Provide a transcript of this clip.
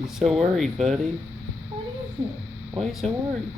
You're so worried, buddy. What is it? Why are you so worried?